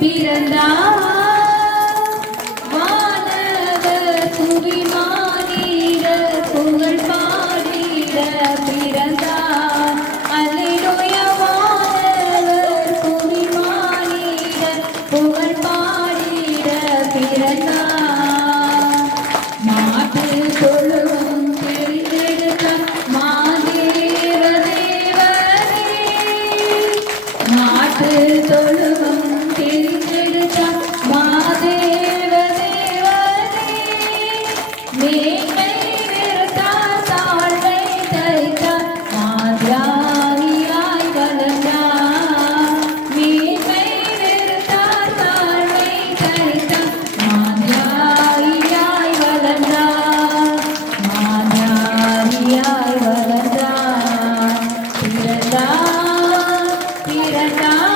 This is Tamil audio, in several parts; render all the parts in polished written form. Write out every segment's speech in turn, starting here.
பிறந்தார் வானவர் புவி மானிடர் புகழ் பாடிட பிறந்தார் அல்லேலூயா வானவர் புவி மானிடர் புகழ் பாடிட பிறந்தார் மாட்டு தொழுவம் தெரிந்தெடுத்த மாதேவ தேவனே மாட்டு தொழுவம் தெரிந்தெடுத்த மாதேவ தேவனே மேன்மை வெறுத்தார் தாழ்வை தைத்தார் மாத்யாரியாய் வளர்ந்தார் மேன்மை வெறுத்தார் தாழ்வை தைத்தார் மாத்யாரியாய் வளர்ந்தார் மாத்யாரியாய் வளர்ந்தார் பிறந்தார் பிறந்தார்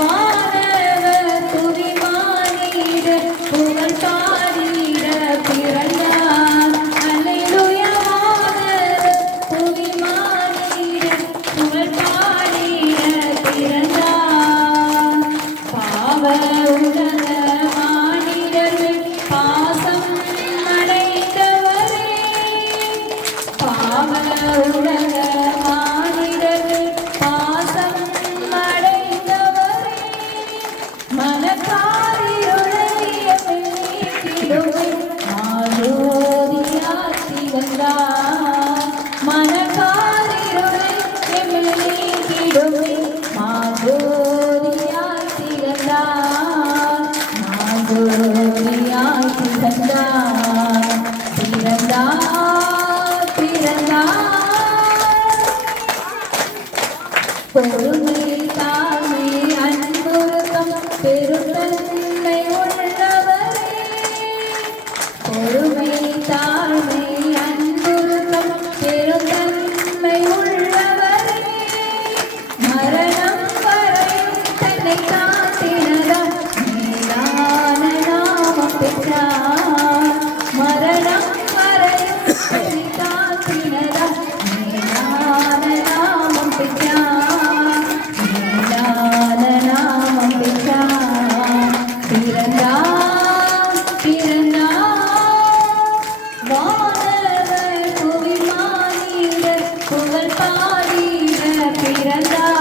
வானவர் புவி மானிடர் புகழ் பாடிட பிறந்தார் அல்லேலூயா வானவர் புவி மானிடர் புகழ் பாடிட பிறந்தார் பாவ உலக மானிடர்கள் பாசம் அடைந்தவரே பாவ உலக மானிடர்கள் பாசம் அடைந்தவரே மனக்காரிருளை நீக்கிடுமே ஆரோதியாற்றி வந்தார் மனக்காரிருளை நீக்கிடுமே மாதோரியாற்றி வந்தார் மாதோரியாற்றி வந்தார் பிறந்தார் பிறந்தார் பொறுமை தாழ்மை அன்புருக்கம் பெருந்தன்மை உள்ளவரே பொறுமை தாழ்மை அன்புருக்கம் பெருந்தன்மை உள்ளவரே மரணம் வரையும் தன்னை காத்தினதாம் மேலான நாமம் பெற்றார் மரணம் வரையும் தன்னை காத்தினதாம் மேலான நாமம் பெற்றார் மேலான நாமம் பெற்றார் பிறந்தார் பிறந்தார் வானவர் புவி மானிடர் புகழ் பாடிட பிறந்தார்